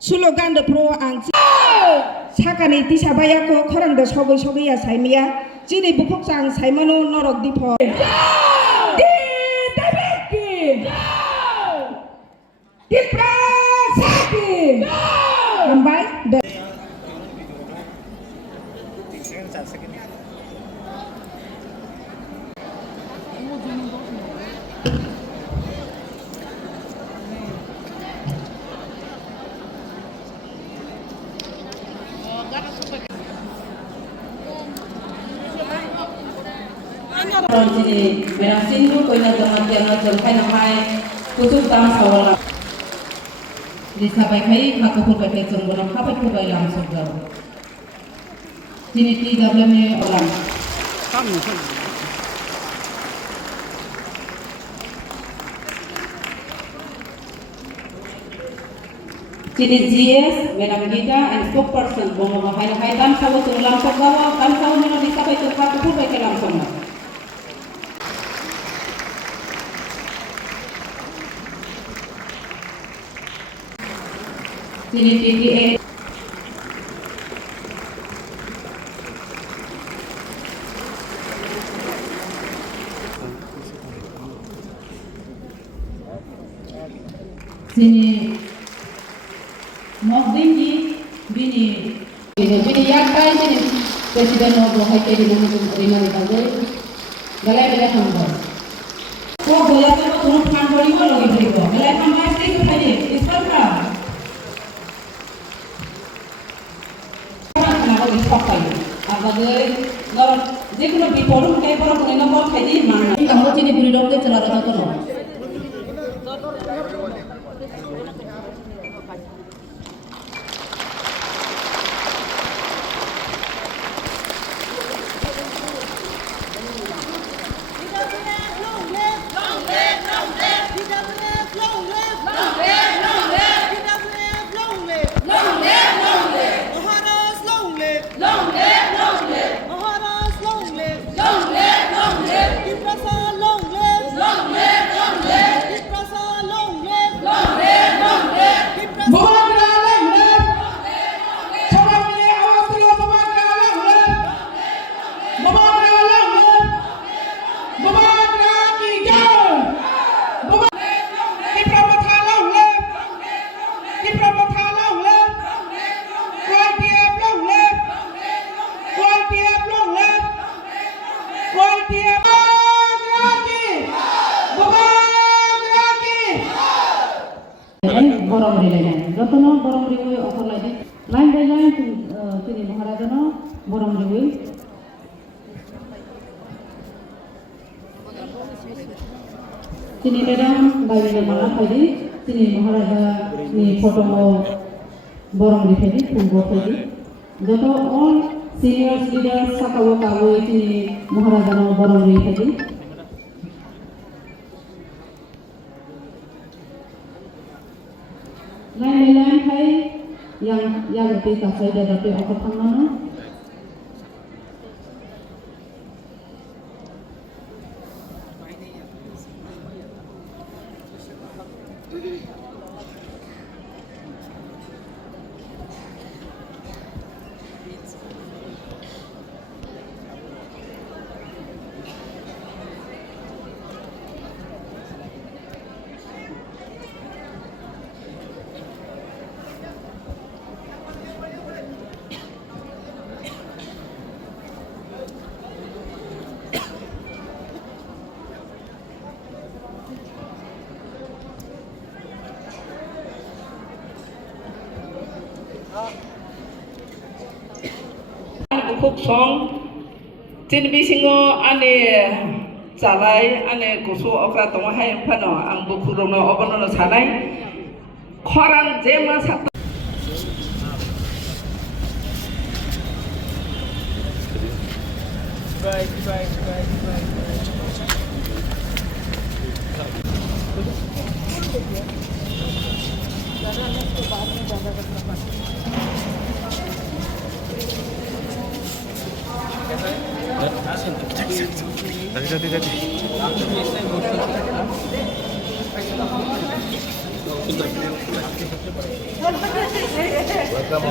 Sulo ganda pro ang sakani tisabaya ko khorang da sobai sobai ya saimia jini bukok sang saimano norok dipo Diprasati Mumbai Jadi merah singgu kau ingat dengan tiang jengkai namai kutub tam sawala. Di sabai kai aku pun pakai jenggolam kapai pun pakai langsung jauh. Jadi tidak boleh orang. Jadi GS, Madam Gita and spokesperson bongo mahai tam sawo tu langsung gawa tam sawo mana di sabai tu aku pun pakai langsung. Sini TTA sini Mokdingi bini yakai sini presiden Obo Haike di mana terima ditanggung galai hamba oh boleh tu turun kantori ko lagi beribu galai hamba sih tu tadi ispan kan Agar kalau dia kalau bipolar kayak orang punya nomor tadi mana? Kamu sini beri dokter celana tu no. Borong riway, jotono borong riway offer lagi. Line by line sini Maharajono borong riway. Sini medam bayi malam tadi sini Maharaja ni foto borong riway punggo tadi. Joto all senior leaders sakawo kawo sini Maharajono borong riway tadi. Lain-lain hai yang lebih kasih dari apa mana? Bukuk song tin bisingo ane jalai ane gusu okra tongo hai phano ang bukurono obono sanai khorang jema sak Jadi सब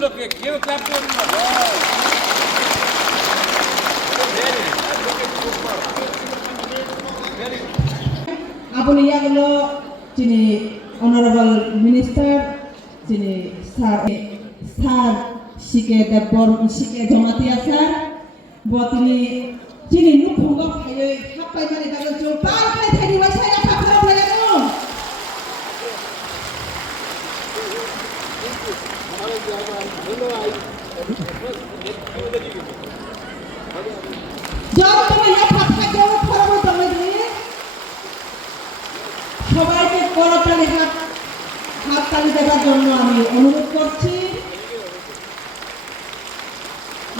लोग give a clap to him. আপনি ইয়াগুলো যিনি honourable minister যিনি sir শিকে দেবর শিকে জমাতি আসার বতিনি যিনি নুফুঙ্গ ফাইলে হাপ্পাই মানে দাগল চো পাল খাই থাকি ওয়াসাই না ফাফা ফাইলানো জব তুমি ইয়া ফাফা জব ফরাবো তুমি সবাইকে করতালি হাততালি দেওয়ার জন্য আমি অনুরোধ করছি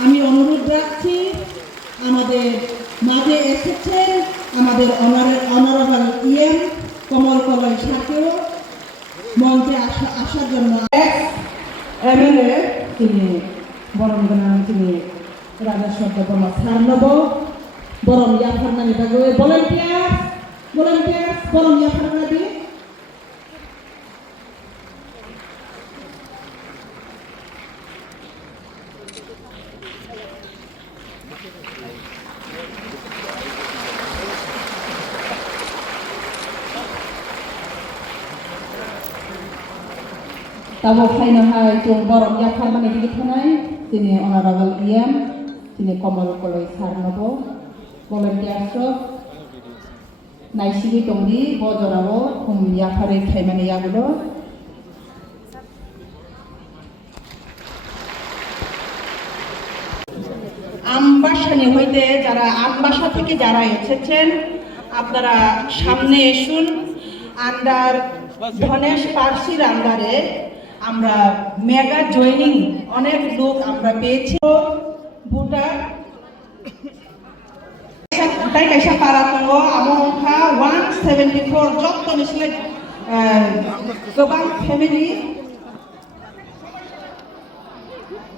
আমি অনুরোধ রাখছি আমাদের মাঝে এসেছেন আমাদের অনারেবল ইএম কমল কলয় সাথেও মঞ্চে আসার জন্য এমএলএ তিনি বরমগনান তিনি রাজস্ব বর্মা স্থান নেব বরম ইয়াফারনানি বাগে ভলেন্টিয়ার বরম ইয়াফারনানি Tabo khaina hai jong borong yakhar mane digi thanai tini honorable IM tini Komal Koloi Sarnobo volunteer shop naisigi tongdi bojorabo hum yakhare khaimane yagulo আমবাসানি হইতে যারা আমবাসা থেকে যারা এসেছেন আপনারা সামনে এসুন আন্ডার ধনেশ পার্সির আন্ডারে আমরা মেগা জয়েনিং অনেক লোক আমরা পেয়েছি ভোটার তাই কাইসা পারা দङ আমংখা 174 যত নিসলে গোবাं ফ্যামিলি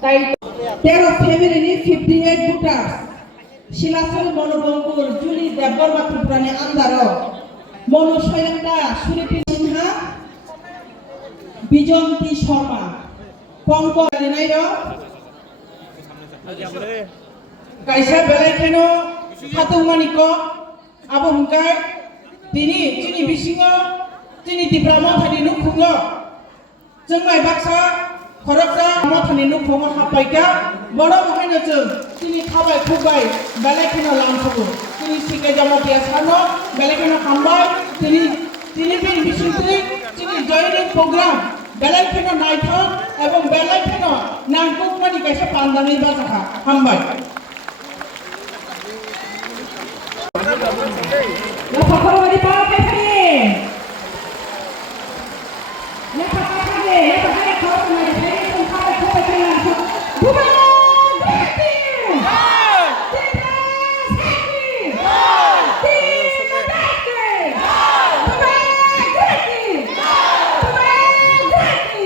তাই 13 ফ্যামিলিনি 58 ভোটার শিলাচল মনোবঙ্কুর জুলি দেববর্মা ত্রিপুরানি আন্ডার মনোশয়নদা সুরিপি সিনহা বিজন্তী শর্মা পঙ্কজ নাইর কাইসা বেলাইখান হাতৌমানিক আবো হুঙ্কাই তিনি বিসিङ তিনি ত্রিপুরা মথাनि नुखुङो जोंमाय बाक्सा खरगसा मथानि नुखुङो हाबबायका बड़ बहायनो जों তিনি खाबाय खुबाय बेलाइखान लांथुगो তিনি सिगे जमतिया सानो बेलाइखान हामबाय তিনি बिसिङै তিনি जयनिं प्रग्राम बेलाइखान नायथाव एवं बेलाइखान नांगौमानि काइसा पान्दानि बाजाखा हामबाय Lapakoromadi Palapekani. Lapakakade, lapakade koromadi payung kare kopekana. Buba Gati. Tibas Haki. Tibas Haki. Buba Gati.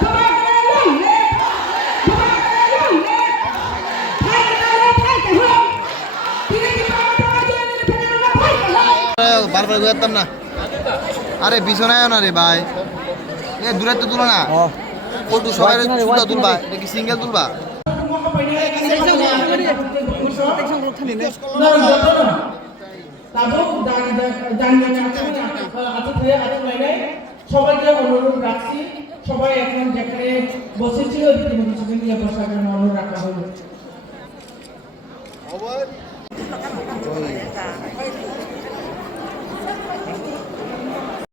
Buba Gati. Buba Gati. Buba Gati. Hai বারবার ঘুরতাম না আরে বিছনায় না রে ভাই এ দূরে তো তুলো না ফটো সবাই তুলবা তুলবা এটা কি সিঙ্গেল তুলবা সবাইকে অনুরোধ রাখছি সবাই এখন যেখানে বসেছিল বসার জন্য অনুরোধ রাখা